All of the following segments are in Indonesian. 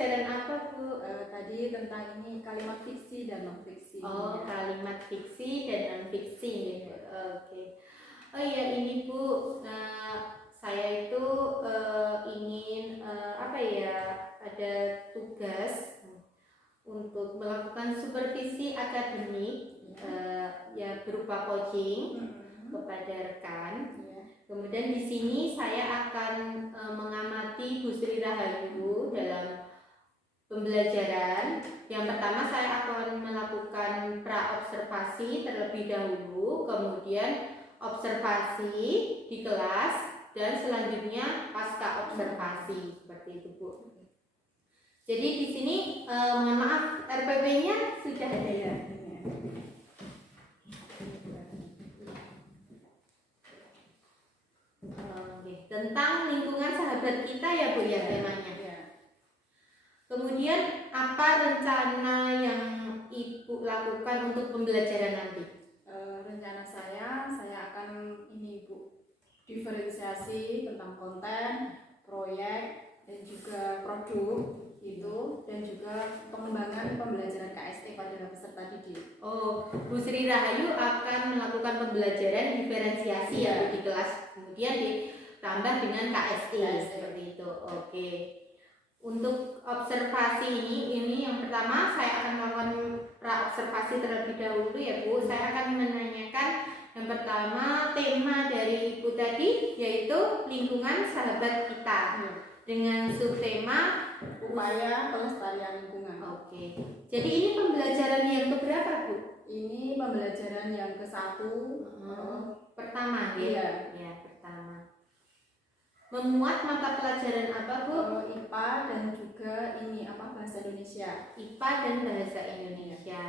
pembelajaran apa Bu? Tadi tentang ini kalimat fiksi dan non fiksi. Oh, kalimat fiksi dan non fiksi gitu. Oke. Oh iya ini Bu, saya itu ingin apa ya, ada tugas untuk melakukan supervisi akademik ya berupa coaching kepada rekan. Kemudian di sini saya akan mengamati Bu Sri Rahayu dalam pembelajaran. Yang pertama saya akan melakukan pra-observasi terlebih dahulu, kemudian observasi di kelas, dan selanjutnya pasca observasi seperti itu Bu. Jadi di sini mohon maaf RPP-nya sudah ada ya. Tentang lingkungan sahabat kita ya Bu ya temanya. Kemudian apa rencana yang Ibu lakukan untuk pembelajaran nanti? Rencana saya akan ini Bu, diferensiasi tentang konten, proyek, dan juga produk itu, dan juga pengembangan pembelajaran KSE pada peserta didik. Oh, Bu Sri Rahayu akan melakukan pembelajaran diferensiasi ya Bu di kelas, kemudian ditambah dengan KSE seperti itu. Oke. Untuk observasi ini yang pertama saya akan melakukan pra-observasi terlebih dahulu ya Bu. Saya akan menanyakan yang pertama tema dari Ibu tadi yaitu lingkungan sahabat kita dengan subtema upaya pelestarian lingkungan. Oke. Jadi ini pembelajaran yang keberapa Bu? Ini pembelajaran yang ke-1 pertama ya. Ya, pertama. Memuat mata pelajaran apa Bu? IPA dan juga ini bahasa Indonesia. IPA dan bahasa Indonesia.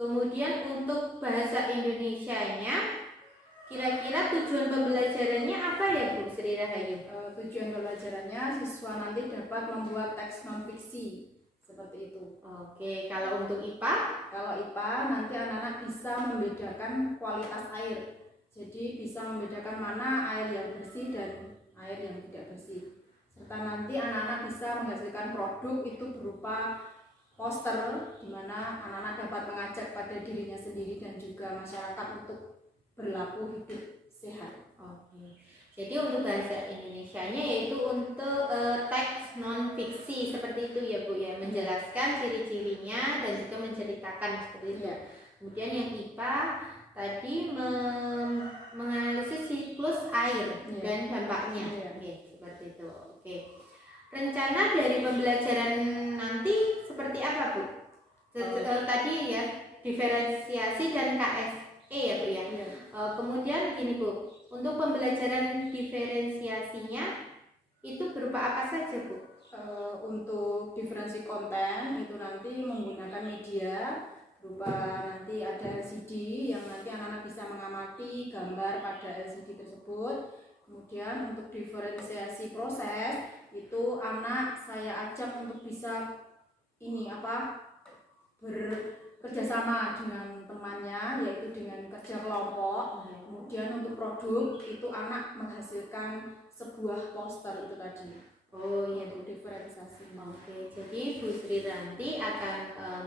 Kemudian untuk bahasa Indonesianya, kira-kira tujuan pembelajarannya apa ya Bu Sri Rahayu? Tujuan pembelajarannya siswa nanti dapat membuat teks non fiksi seperti itu. Oke, kalau untuk IPA? Kalau IPA nanti anak-anak bisa membedakan kualitas air. Jadi bisa membedakan mana air yang bersih dan air yang tidak bersih. Serta nanti anak-anak bisa menghasilkan produk itu berupa poster di mana anak-anak dapat mengajak pada dirinya sendiri dan juga masyarakat untuk berlaku hidup sehat. Oke. Jadi untuk bahasa Indonesianya yaitu untuk teks non fiksi seperti itu ya Bu ya, menjelaskan ciri-cirinya dan juga menceritakan seperti itu. Kemudian yang IPA tadi menganalisis siklus air dan dampaknya. Oke, seperti itu. Oke. Rencana dari pembelajaran nanti seperti apa Bu? Tadi ya diferensiasi dan KSE ya Bu ya. Kemudian ini Bu, untuk pembelajaran diferensiasinya itu berupa apa saja Bu? Untuk diferensi konten itu nanti menggunakan media berupa nanti ada LCD yang nanti anak-anak bisa mengamati gambar pada LCD tersebut. Kemudian untuk diferensiasi proses itu anak saya ajak untuk bisa bekerjasama dengan temannya, yaitu dengan kerja kelompok. Kemudian untuk produk itu anak menghasilkan sebuah poster itu tadi. Oh iya, untuk diferensiasi. Oke, jadi Bu Sri nanti akan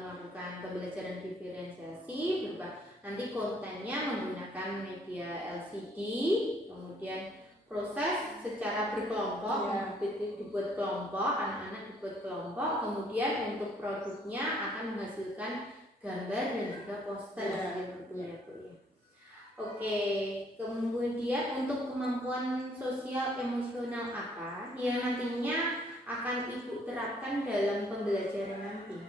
melakukan pembelajaran diferensiasi berupa nanti kontennya menggunakan media LCD, kemudian proses secara berkelompok, dibuat kelompok, anak-anak dibuat kelompok, kemudian untuk produknya akan menghasilkan gambar dan juga poster gitu ya Bu ya. Oke, kemudian untuk kemampuan sosial emosional apa yang nantinya akan Ibu terapkan dalam pembelajaran nanti?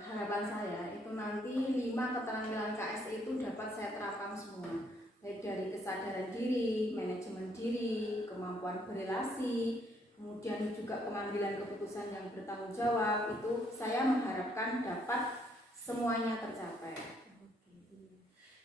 Harapan saya itu nanti 5 keterampilan KSE itu dapat saya terapkan semua, baik dari kesadaran diri, manajemen diri, kemampuan berelasi, kemudian juga pengambilan keputusan yang bertanggung jawab. Itu saya mengharapkan dapat semuanya tercapai.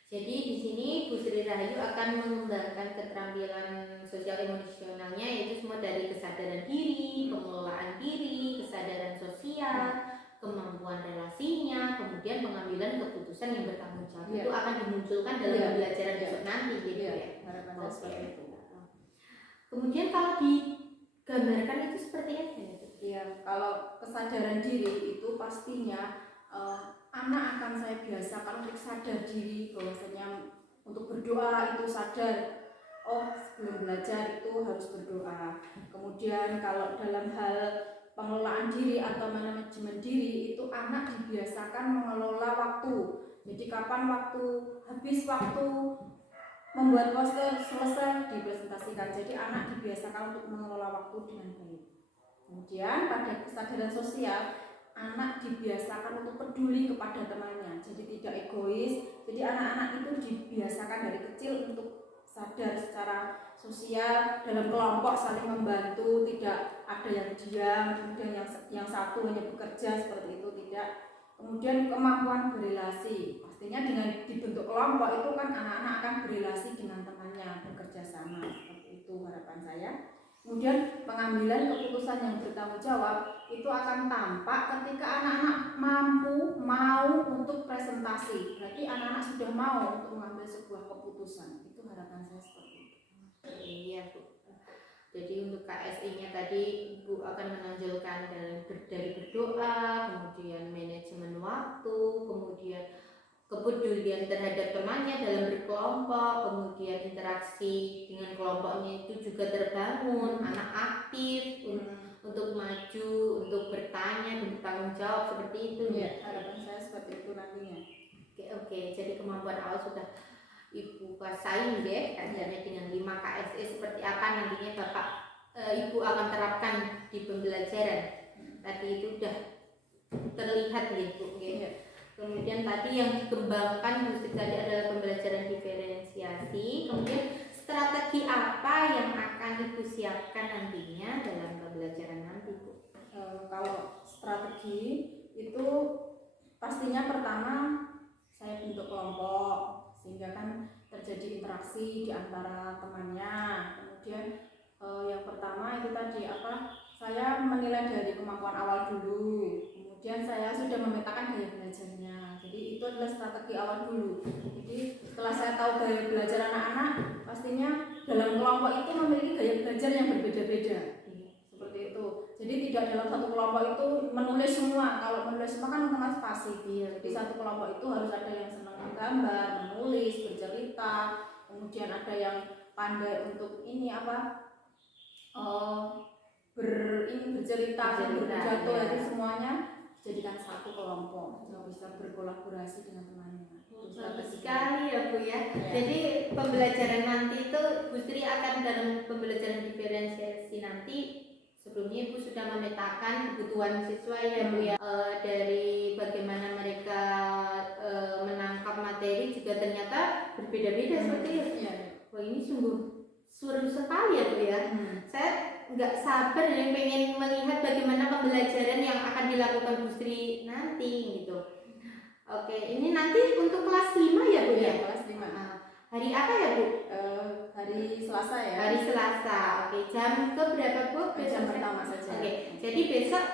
Jadi di sini Bu Sri Rahayu akan mengembangkan keterampilan sosial emosionalnya yaitu semua dari kesadaran diri, pengelolaan diri, kesadaran sosial, kemampuan relasinya, kemudian pengambilan keputusan yang bertanggung jawab. Itu akan dimunculkan dalam pembelajaran besok nanti gitu ya. Harapan seperti itu. Kemudian kalau digambarkan itu seperti apa ya? Ya, kalau kesadaran diri itu pastinya anak akan saya biasakan untuk sadar diri bahwasanya untuk berdoa itu sadar. Oh, sebelum belajar itu harus berdoa. Kemudian kalau dalam hal pengelolaan diri atau manajemen diri itu anak dibiasakan mengelola waktu. Jadi kapan habis waktu membuat poster selesai dipresentasikan. Jadi anak dibiasakan untuk mengelola waktu dengan baik. Kemudian pada kesadaran sosial, anak dibiasakan untuk peduli kepada temannya, jadi tidak egois. Jadi anak-anak itu dibiasakan dari kecil untuk sadar secara sosial, dalam kelompok saling membantu, tidak ada yang diam, kemudian yang satu hanya bekerja, seperti itu tidak. Kemudian kemampuan berelasi, pastinya dengan dibentuk kelompok itu kan anak-anak akan berelasi dengan temannya, bekerja sama, seperti itu harapan saya. Kemudian pengambilan keputusan yang bertanggung jawab itu akan tampak ketika anak-anak mau untuk presentasi. Berarti anak-anak sudah mau untuk mengambil sebuah keputusan. Itu harapan saya seperti itu. Iya Bu. Jadi untuk KSI-nya tadi Ibu akan menonjolkan dari berdoa, kemudian manajemen waktu, kemudian kepedulian terhadap temannya dalam berkelompok, kemudian interaksi dengan kelompoknya itu juga terbangun, anak aktif untuk maju, untuk bertanya, bertanggung jawab, seperti itu. Ya, harapan saya seperti itu nantinya. Oke. Jadi kemampuan awal sudah Ibu kuasai ya, kajiannya dengan 5 KSE seperti apa nantinya Bapak Ibu akan terapkan di pembelajaran. Tadi itu sudah terlihat ya Bu. Ya. Kemudian tadi yang dikembangkan Bu Sri tadi adalah pembelajaran diferensiasi. Kemudian strategi apa yang akan Ibu siapkan nantinya dalam pembelajaran nanti Bu? Kalau strategi itu pastinya pertama saya bentuk kelompok sehingga kan terjadi interaksi di antara temannya. Kemudian yang pertama itu tadi saya menilai dari kemampuan awal dulu. Kemudian saya sudah memetakan gaya belajarnya. Jadi itu adalah strategi awal dulu. Jadi setelah saya tahu gaya belajar anak-anak, pastinya dalam kelompok itu memiliki gaya belajar yang berbeda-beda. Seperti itu. Jadi tidak dalam satu kelompok itu menulis semua. Kalau menulis semua kan otomatis pasif. Jadi satu kelompok itu harus ada yang senang menggambar, menulis, bercerita. Kemudian ada yang pandai untuk bercerita, berpidato, jadi semuanya jadikan satu kelompok yang bisa berkolaborasi dengan temannya. Bagus sekali ya Bu ya. Jadi pembelajaran nanti itu Bu Sri akan dalam pembelajaran diferensiasi nanti sebelumnya Ibu sudah memetakan kebutuhan siswa ya Bu ya, dari bagaimana mereka menangkap materi juga ternyata berbeda-beda seperti itu. Wah ini sungguh seru sekali ya Bu ya. Saya nggak sabar ya pengen melihat bagaimana pembelajaran yang akan dilakukan Bu Sri nanti gitu. Oke, ini nanti untuk kelas 5 ya Bu ya? Kelas 5. Hari apa ya Bu? Hari Selasa ya. Hari Selasa. Oke, jam ke berapa Bu? Jam pertama saja. Oke, jadi besok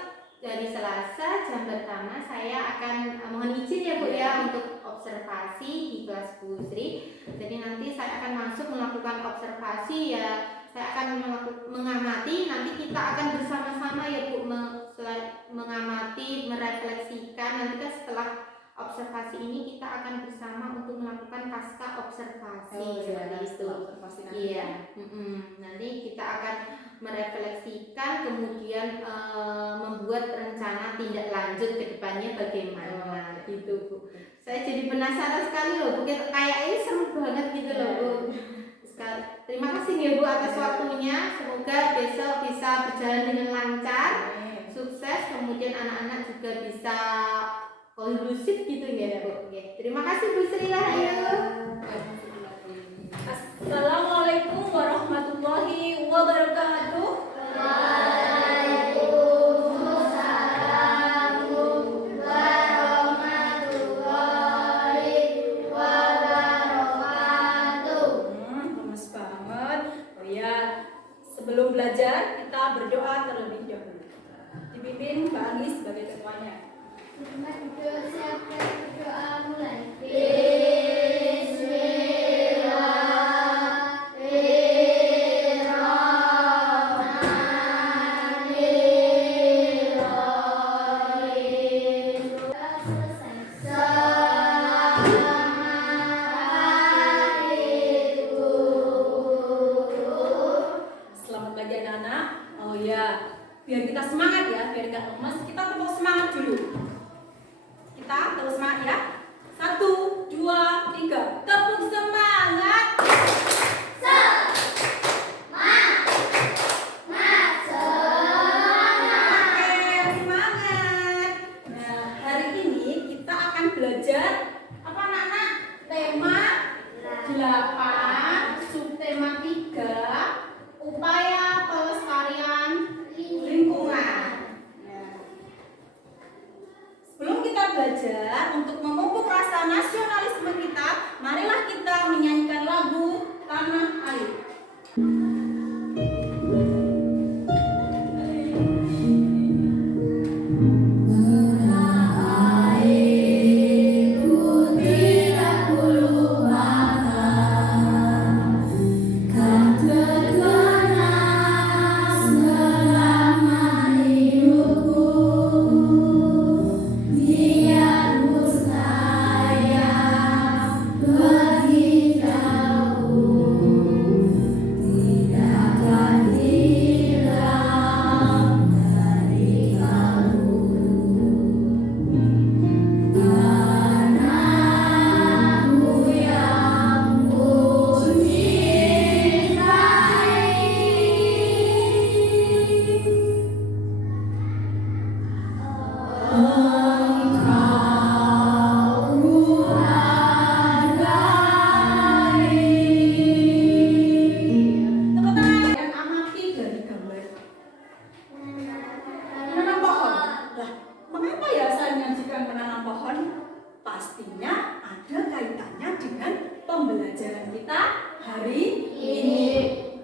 dari Selasa jam pertama saya akan mohon izin ya Bu ya untuk observasi di kelas Bu Sri. Jadi nanti saya akan masuk melakukan observasi ya. Saya akan mengamati, nanti kita akan bersama-sama ya Bu mengamati, merefleksikan. Nanti kan setelah observasi ini kita akan bersama untuk melakukan pasca observasi seperti itu. Iya. Nanti kita akan merefleksikan, kemudian membuat rencana tindak lanjut ke depannya bagaimana gitu Bu. Saya jadi penasaran sekali loh Bu, kayak ini seru banget gitu loh Bu. Terima kasih ya Bu atas waktunya. Semoga besok bisa berjalan dengan lancar, sukses, kemudian anak-anak juga bisa kondusif gitu ya Bu. Terima kasih Bu Sri Rahayu. Assalamualaikum warahmatullahi wabarakatuh. Sebelum belajar, kita berdoa terlebih dahulu. Dipimpin Mbak Ani sebagai ketuanya. Siapkan berdoa mulai. Bismillahirrahmanirrahim. belajar apa anak-anak? Tema 8, subtema 3, upaya pelestarian lingkungan. Ya. Sebelum kita belajar untuk memupuk rasa nasionalisme kita, marilah kita menyanyikan lagu Tanah Air. Pastinya ada kaitannya dengan pembelajaran kita hari ini.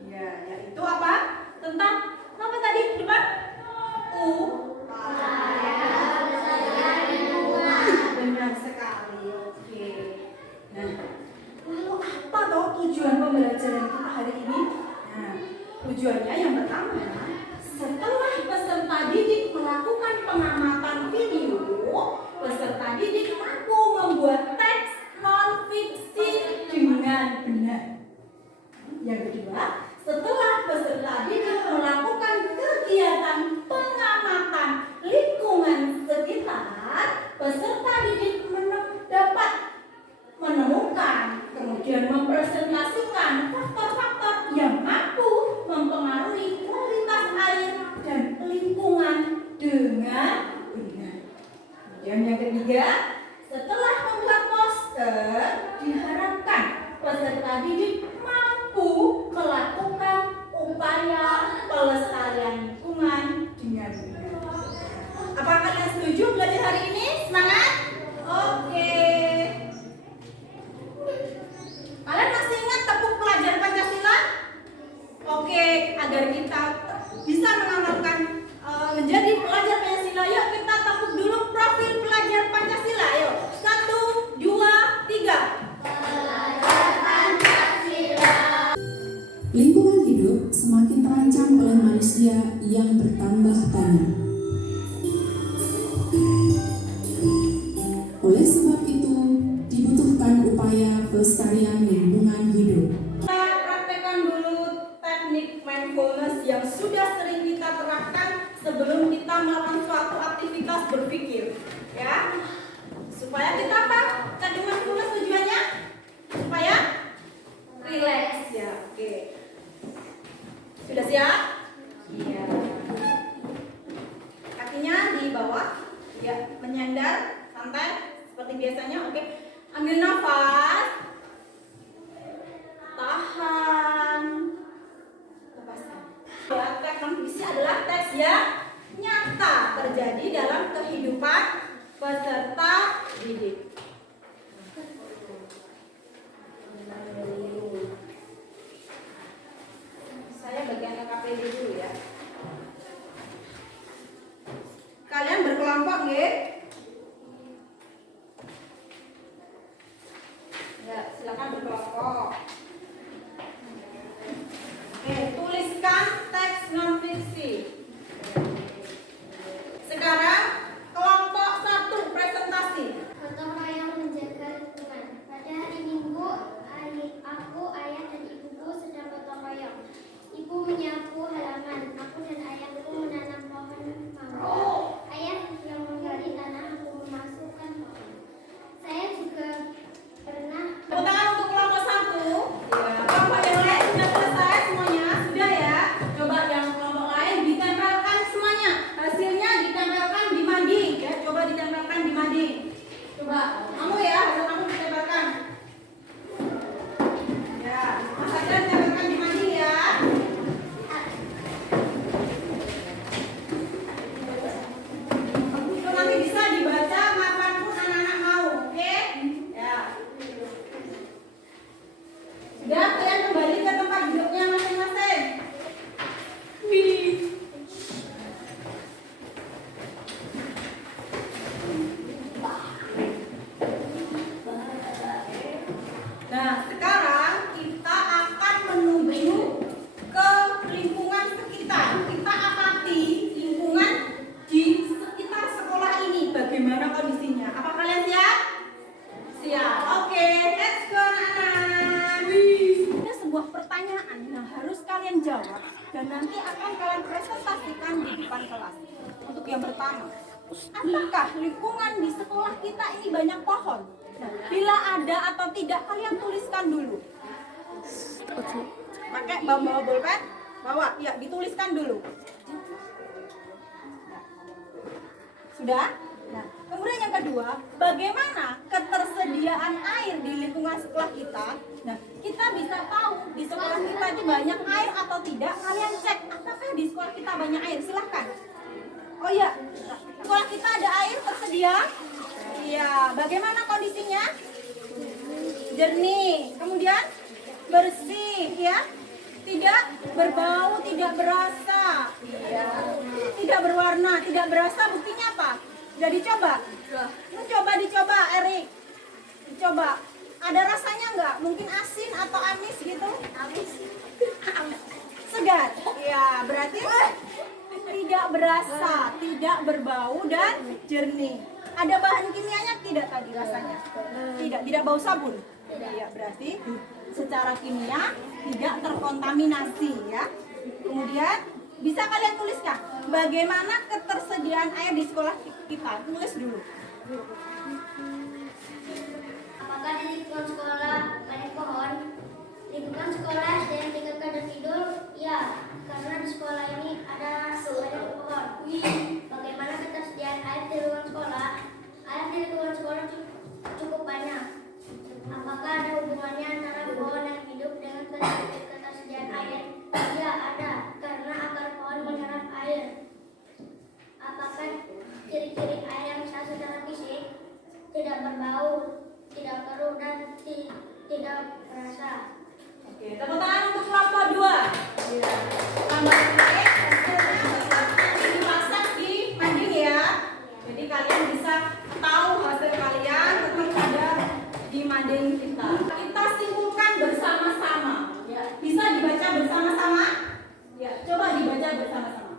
Ya, yaitu apa? Tentang apa tadi di depan? Benar sekali. Oke. Nah, lalu apa toh tujuan pembelajaran kita hari ini? Nah, tujuannya yang pertama, setelah peserta didik melakukan pengamatan video, peserta didik mampu membuat teks non-fiksi dengan benar. Yang kedua, setelah peserta didik melakukan kegiatan pengamatan lingkungan sekitar, peserta didik dapat menemukan, kemudian mempresentasikan faktor-faktor yang mampu mempengaruhi kualitas air dan lingkungan dengan benar. Dan yang ketiga, setelah membuat poster, diharapkan peserta didik mampu melakukan upaya pelestarian lingkungan dengan benar. Apakah kalian setuju belajar hari ini? Semangat? Oke. Kalian masih ingat tepuk pelajar Pancasila? Oke, agar kita bisa mengamalkan menjadi pelajar Pancasila, yuk kita tepuk dulu profil pelajar Pancasila. Yuk, 1, 2, 3. Pelajar Pancasila. Lingkungan hidup semakin terancam oleh manusia yang bertambah banyak. Oleh sebab itu, dibutuhkan upaya pelestarian lingkungan hidup. Kita praktekkan dulu teknik mindfulness yang sudah sering kita terapkan sebelum kita melakukan suatu aktivitas berpikir, ya. Supaya kita apa? Teknik mindfulness tujuannya supaya relax, ya. Oke. Sudah siap? Iya. Kakinya di bawah, ya, menyandar santai seperti biasanya. Oke. Ambil nafas. Tahan. Lepaskan. Teks non-fiksi adalah teks yang nyata terjadi dalam kehidupan peserta didik. Saya bagian KPD dulu ya. Kalian berkelompok nggih? Ya, silakan berkelompok. Oke, tuliskan teks non-fiksi. Sekarang kelompok 1 presentasi. Gotong royong menjaga lingkungan. Pada hari Minggu, aku, ayah, dan ibuku sedang gotong royong. Ibu menyapu halaman, aku dan ayahku menanam pohon mangga. Ayah yang menggarap dan nanti akan kalian presentasikan di depan kelas. Untuk yang pertama, apakah lingkungan di sekolah kita ini banyak pohon? Nah, bila ada atau tidak, kalian tuliskan dulu. Pakai bawa bolpen, bawa, ya dituliskan dulu. Sudah? Nah, kemudian yang kedua, bagaimana ketersediaan air di lingkungan sekolah kita? Nah, kita bisa tahu di sekolah kita itu banyak air atau tidak. Kalian cek apakah di sekolah kita banyak air. Silahkan. Oh iya, sekolah kita ada air tersedia? Iya. Bagaimana kondisinya? Jernih. Kemudian bersih, ya. Tidak berbau, tidak berasa. Iya. Tidak berwarna, tidak berasa. Buktinya apa? Sudah dicoba? Dicoba, Erik. Dicoba. Ada rasanya nggak? Mungkin asin atau amis gitu? Amis. Segar. Ya, berarti tidak berasa, tidak berbau dan jernih. Ada bahan kimianya tidak tadi rasanya? Tidak bau sabun. Ya, berarti secara kimia tidak terkontaminasi, ya. Kemudian bisa kalian tuliskan bagaimana ketersediaan air di sekolah kita. Tulis dulu. Apakah di lingkungan sekolah banyak pohon? Lingkungan sekolah SD yang 3 dan Kidul? Ya, karena di sekolah ini ada banyak pohon. Bagaimana ketersediaan air di lingkungan sekolah? Air di lingkungan sekolah cukup banyak. Apakah ada hubungannya antara pohon yang hidup dengan ketersediaan air? Ya, ada, karena akar pohon menyerap air. Apakah ciri-ciri air yang bisa secara fisik? Tidak berbau, tidak keruh, dan tidak berasa. Oke, tepuk tangan untuk kelompok 2. Tambah sedikit, hasilnya bisa nanti dimasak di mading, ya. Jadi kalian bisa tahu hasil kalian tetap ada di mading kita. Kita simpulkan bersama-sama. Ya. Bisa dibaca bersama-sama? Ya, coba dibaca bersama-sama.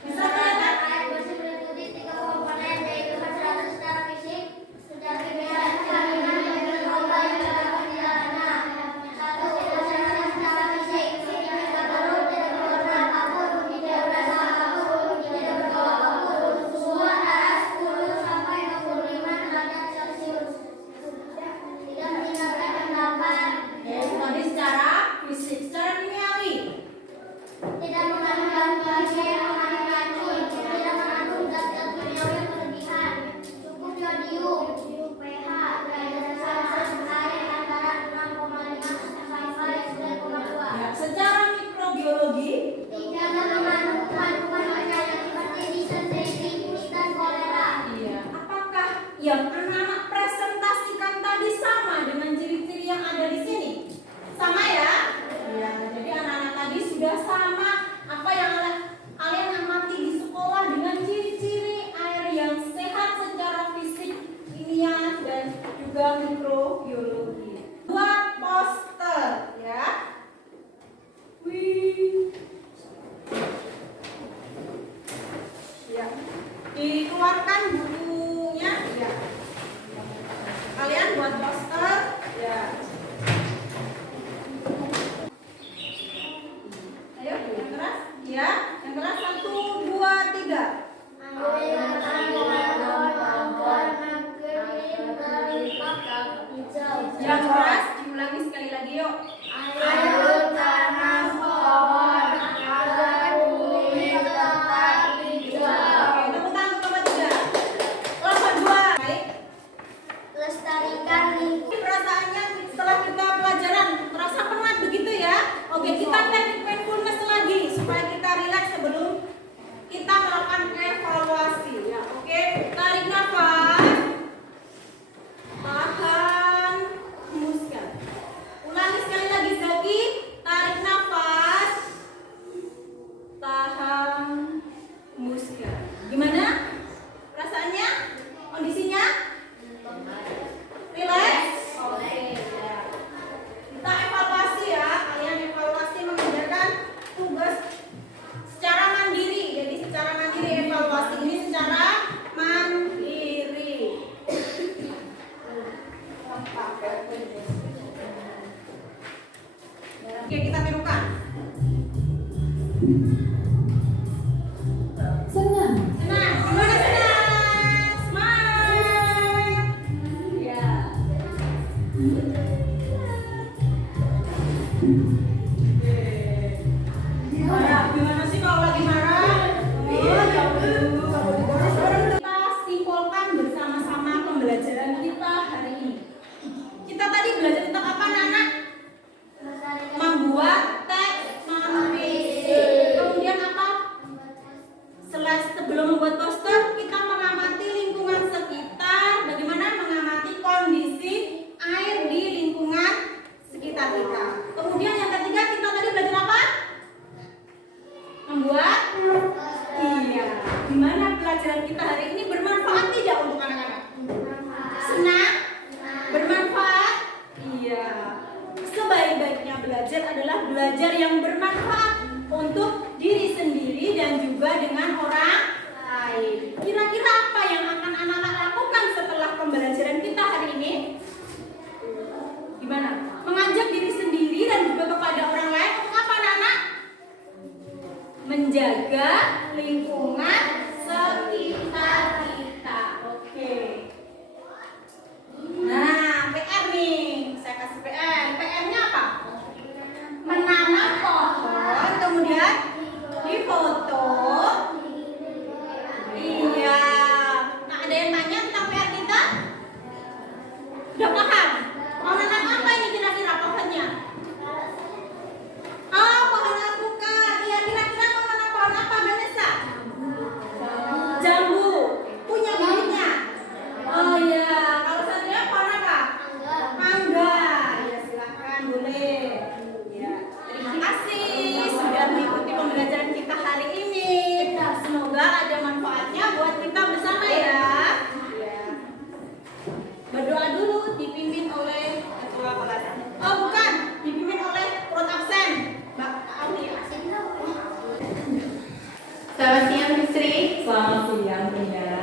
Bisa kelihatan? Air bersih meliputi 3 komponen, yaitu hasil secara fisik, secara kimia, kandungan dan berubah secara perjalanan. 1. Hasil secara fisik, tidak keruh, tidak berwarna apapun, tidak berasa apapun, tidak berbau apapun, suhu antara 10 sampai 25 derajat Celcius, tidak meninggalkan endapan, Ya, tadi secara fisik, secara kimiawi. tidak mengandung bahan yang mengandung racun, tidak mengandung zat-zat kimiawi yang berlebihan, cukup jodium, pH dasar air antara 6,5 sampai 9,2. Ya, secara mikrobiologi. Tidak mengandung kandungan berbahaya seperti disentery dan kolera. Iya. Apakah yang anak-anak presentasikan tadi sama dengan ciri-ciri yang ada di sini? Sama, ya? Iya. Jadi anak-anak tadi sudah sama apa yang kalian amati di sekolah dengan ciri-ciri air yang sehat secara fisik, kimia, dan juga mikrobiologi. 2 poster, ya. Wih. Ya. Dikeluarkan bukunya, ya. Kalian buat poster, ya. Ayo, yang keras, ya. Yang keras 1, 2, 3. Yang keras diulangi sekali lagi, yuk. Air tanah pohon agar bumi tetap hijau. Oke, tepuk tangan untuk kelompok 3. Kelompok 2. Baik, Senang. Senang, gimana senang? Semangat. Ya. Marah, gimana sih kalau lagi marah? Oh, jauh dulu. Sekarang kita simpulkan bersama-sama pembelajaran kita hari ini. Kita tadi belajar tentang apa, anak-anak? Membuat teks non-fiksi. Kemudian apa? Sebelum membuat poster, kita mengamati lingkungan sekitar. Bagaimana mengamati kondisi air di lingkungan sekitar kita. Kemudian yang ketiga, kita tadi belajar apa? Membuat. Iya. Gimana pelajaran kita hari ini bermanfaat tidak untuk anak-anak? Senang? Bermanfaat? Iya. Sebaik-baiknya belajar adalah belajar yang bermanfaat untuk diri sendiri dan juga dengan orang lain. Kira-kira apa yang akan anak-anak lakukan setelah pembelajaran kita hari ini? Gimana? Mengajak diri sendiri dan juga kepada orang lain untuk apa, anak-anak? Menjaga lingkungan sekitar kita. Oke. Nah, PR nih. Saya kasih PR. PR-nya apa? Menanam pohon, kemudian difoto. Iya. Nah, ada yang tanya tentang PR kita? Udah paham? Mau nanam apa ini kira-kira pohonnya? Oh, pohon alpukat. Iya, kira-kira mau nanam pohon apa, Vanessa? Jambu. Punya bibitnya? Oh iya. Kalau Satria pohon apa? Mangga. Ya, silakan boleh. Ya, terima kasih sudah mengikuti pembelajaran kita hari ini. Semoga ada manfaatnya buat kita bersama ya. Ya. Berdoa dulu dipimpin oleh ketua kelas. Oh bukan, dipimpin oleh urut absen. Mbak Aulia. Selamat siang Bu Sri. Selamat siang Nia.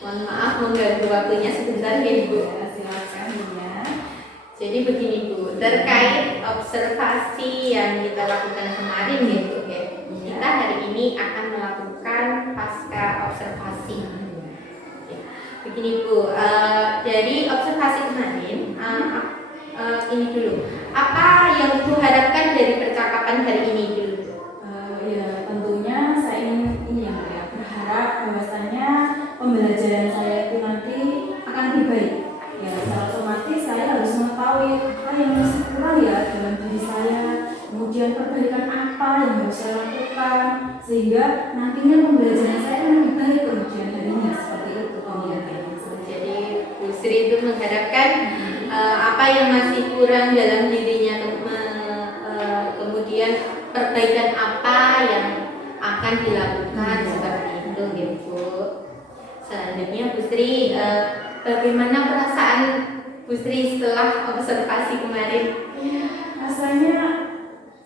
Mohon maaf mengganggu waktunya sebentar ya Bu. Ya, silakan Nia. Jadi begini Bu, terkait observasi yang kita lakukan kemarin ya Bu ya. Kita hari ini akan melakukan pasca observasi. Ya. Begini Bu, dari observasi kemarin, ini dulu. Apa yang Ibu harapkan dari percakapan hari ini dulu? Ya tentunya saya ingin ini ya berharap bahwasanya pembelajaran saya itu nanti akan lebih baik. Ya secara otomatis saya harus mengetahui apa yang masih kurang ya dalam diri saya, kemudian perbaikan apa yang harus saya lakukan sehingga nantinya pembelajaran saya akan lebih baik kemudian harinya seperti itu kemudian. Jadi Bu Sri itu mengharapkan apa yang masih kurang dalam dirinya, kemudian perbaikan apa yang akan dilakukan seperti itu ya Bu. Selanjutnya Bu Sri, bagaimana perasaan Bu Sri setelah observasi kemarin? Rasanya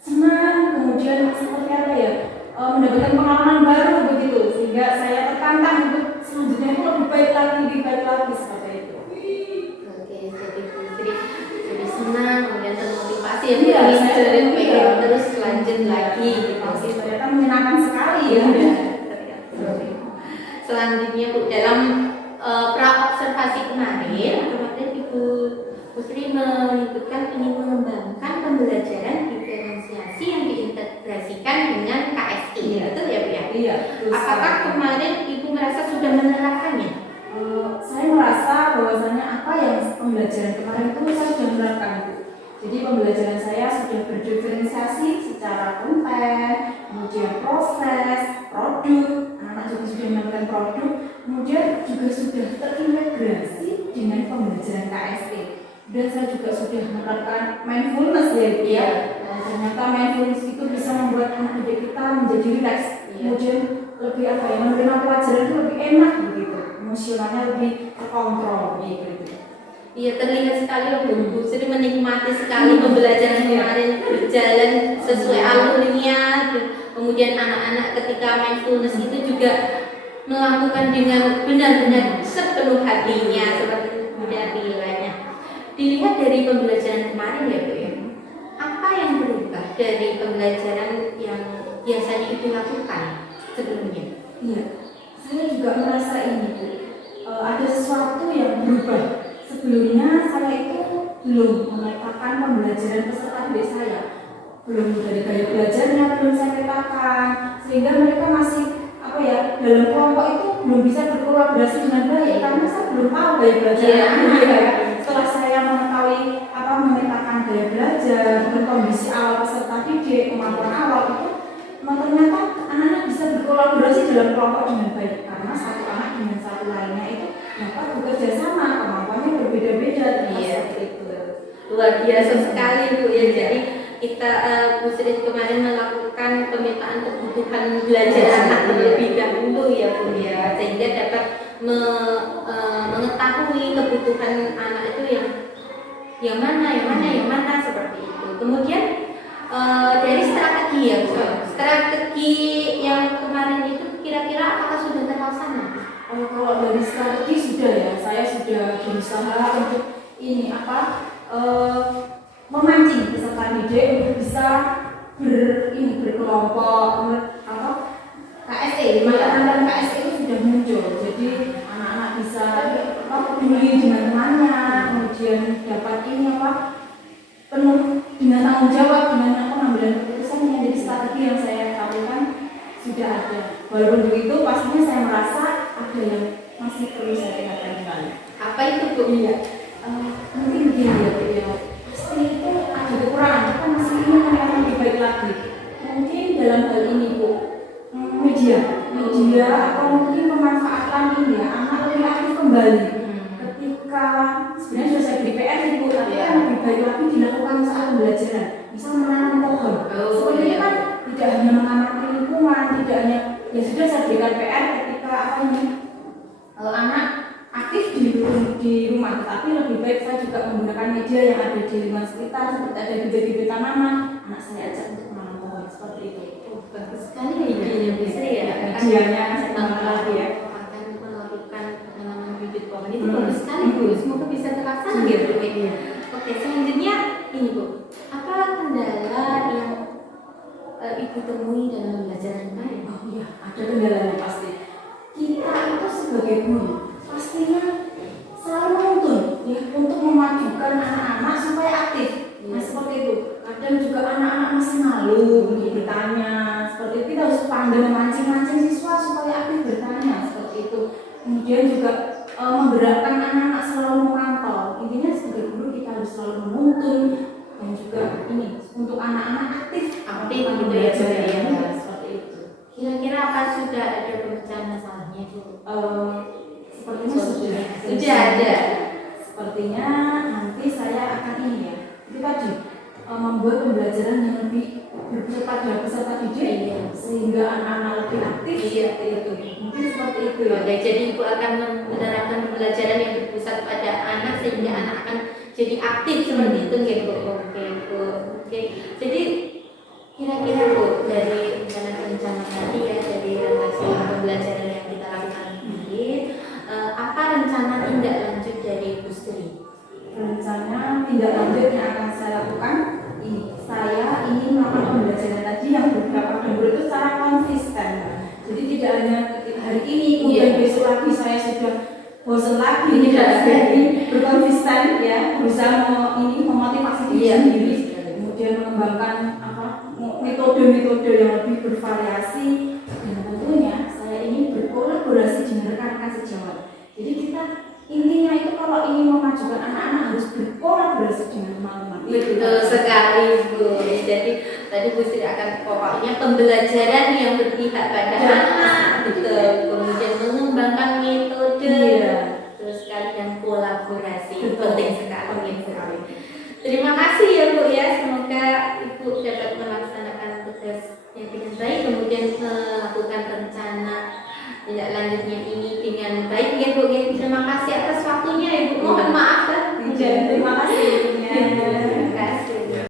senang, kemudian seperti apa ya, mendapatkan pengalaman baru begitu sehingga saya tertantang untuk selanjutnya itu lebih baik lagi seperti itu. Oke, jadi Bu Sri jadi senang, kemudian termotivasi ya Bu, Iya, ingin saya pengen terus lanjut lagi gitu. Masih ternyata menyenangkan sekali ya. Selanjutnya Bu, dalam pra-observasi kemarin Ibu Sri menyebutkan ingin mengembangkan pembelajaran diferensiasi yang diintegrasikan dengan KSI. Betul ya Bu ya? Iya. Apakah kemarin Ibu merasa sudah menerapkannya? Saya merasa bahwasanya apa yang pembelajaran kemarin itu saya sudah menerapkan itu. Jadi pembelajaran saya sudah berdiferensiasi secara konten, kemudian proses, produk, anak juga sudah melakukan produk, kemudian juga sudah terintegrasi dengan pembelajaran KSE. Dan saya juga sudah menerapkan mindfulness ya Bu ya. Ternyata mindfulness itu bisa membuat anak didik kita menjadi rileks, kemudian lebih apa ya, menerima pelajaran itu lebih enak begitu, emosionalnya lebih terkontrol gitu. Iya, terlihat sekali Bu Sri menikmati sekali pembelajaran kemarin berjalan sesuai alurnya. Kemudian anak-anak ketika mindfulness itu juga melakukan dengan benar-benar sepenuh hatinya seperti kemudian nilainya. Dilihat dari pembelajaran kemarin ya Bu ya, apa yang berubah dari pembelajaran yang biasanya itu lakukan sebelumnya? Iya, saya juga merasa ini Bu, ada sesuatu yang berubah. Sebelumnya saya itu belum memetakan pembelajaran peserta didik saya, belum dari gaya belajarnya belum saya petakan, sehingga mereka masih apa ya, dalam kelompok itu belum bisa berkolaborasi dengan baik karena saya belum tahu gaya belajar anak ya. Setelah saya mengetahui apa memetakan gaya belajar dan kondisi awal peserta didik, kemampuan awal itu, ternyata anak-anak bisa berkolaborasi dalam kelompok dengan baik karena satu anak dengan satu lainnya itu dapat bekerja sama, kemampuannya berbeda-beda. Seperti itu. Luar biasa sekali Bu ya. Jadi kita Bu Sri kemarin melakukan pemetaan kebutuhan belajar anak terlebih dahulu ya Bu ya, sehingga dapat mengetahui kebutuhan anak itu yang mana seperti itu. Kemudian dari strategi ya Bu, strategi yang kemarin itu kira-kira apakah sudah terlaksana? Kalau dari strategi sudah ya, saya sudah berusaha untuk ini memancing peserta didik untuk bisa berkelompok KSE, mantan KSE itu sudah muncul. Jadi anak-anak bisa peduli dengan temannya, kemudian dapat penuh dengan tanggung jawab dengan pengambilan keputusan yang jadi strategi yang saya lakukan sudah ada. Walaupun begitu pastinya saya merasa ada yang masih perlu saya tingkatkan kembali. Apa itu Bu? Iya, mungkin begini ya Bu ya, pasti itu ada kekurangan, kita masih ingin yang lebih baik lagi. Mungkin dalam hal ini Bu, media atau mungkin pemanfaatan ini ya, anak lebih aktif kembali. Ketika sebenarnya sudah saya beri PR Bu, tapi kan lebih baik lagi dilakukan saat pembelajaran, misal menanam pohon. Seperti itu kan tidak hanya mengamati lingkungan, tidak hanya ya sudah saya berikan PR ketika anak aktif di rumah, tapi lebih baik saya juga menggunakan media yang ada di lingkungan sekitar, seperti ada bibit-bibit tanaman, anak saya ajak untuk menanam pohon seperti itu. Bagus sekali idenya Bu Sri ya. Medianya saya tambah lagi ya. Akan melakukan penanaman bibit pohon itu bagus sekali Bu. Semoga bisa terlaksana ya Bu. Oke, selanjutnya ini Bu, apa kendala yang Ibu temui dalam belajar yang baik? Oh iya, ada kendalanya pasti. Kita itu sebagai guru pastinya selalu menuntun ya, untuk memajukan anak-anak supaya aktif. Nah seperti itu. Kadang juga anak-anak masih malu untuk bertanya. Seperti itu kita harus pandai memancing-mancing siswa supaya aktif bertanya. Seperti itu. Kemudian juga menggerakkan anak-anak selalu memantau. Intinya sebagai guru kita harus selalu menuntun dan juga ini untuk anak-anak aktif gitu ya Bu ya. seperti itu. Kira-kira apa sudah ada pemecahan masalahnya Bu? Sepertinya sudah ada. Sepertinya nanti saya akan ini ya, itu tadi membuat pembelajaran yang lebih pada peserta didik sehingga anak-anak lebih aktif. Itu mungkin seperti itu ya. Oke, jadi Ibu akan menerapkan pembelajaran yang berpusat pada anak sehingga anak akan jadi aktif seperti itu ya Bu. Oke. Jadi kira-kira Bu, dari rencana-rencana tadi ya, dari refleksi pembelajaran yang kita lakukan ini, apa rencana tindak lanjut dari Bu Sri? Rencana tindak lanjut yang akan saya lakukan ini, saya ingin melakukan pembelajaran tadi yang beberapa dahulu itu secara konsisten. Jadi tidak hanya hari ini kemudian besok lagi saya sudah bosan lagi, tidak jadi berkonsisten ya, berusaha memotivasi diri sendiri, kemudian mengembangkan metode-metode yang lebih bervariasi, dan tentunya saya ingin berkolaborasi dengan rekan-rekan sejawat. Jadi kita intinya itu kalau ingin memajukan anak-anak harus berkolaborasi dengan teman-teman. Betul sekali Bu. Jadi tadi Bu Sri akan pokoknya pembelajaran yang berpihak pada anak, betul. Kemudian mengembangkan metode, terus kalian kolaborasi, penting sekali. Terima kasih ya Bu ya. Semoga Ibu dapat melaksanakan tugasnya dengan baik, kemudian melakukan rencana tindak lanjutnya ini dengan baik ya Bu. Terima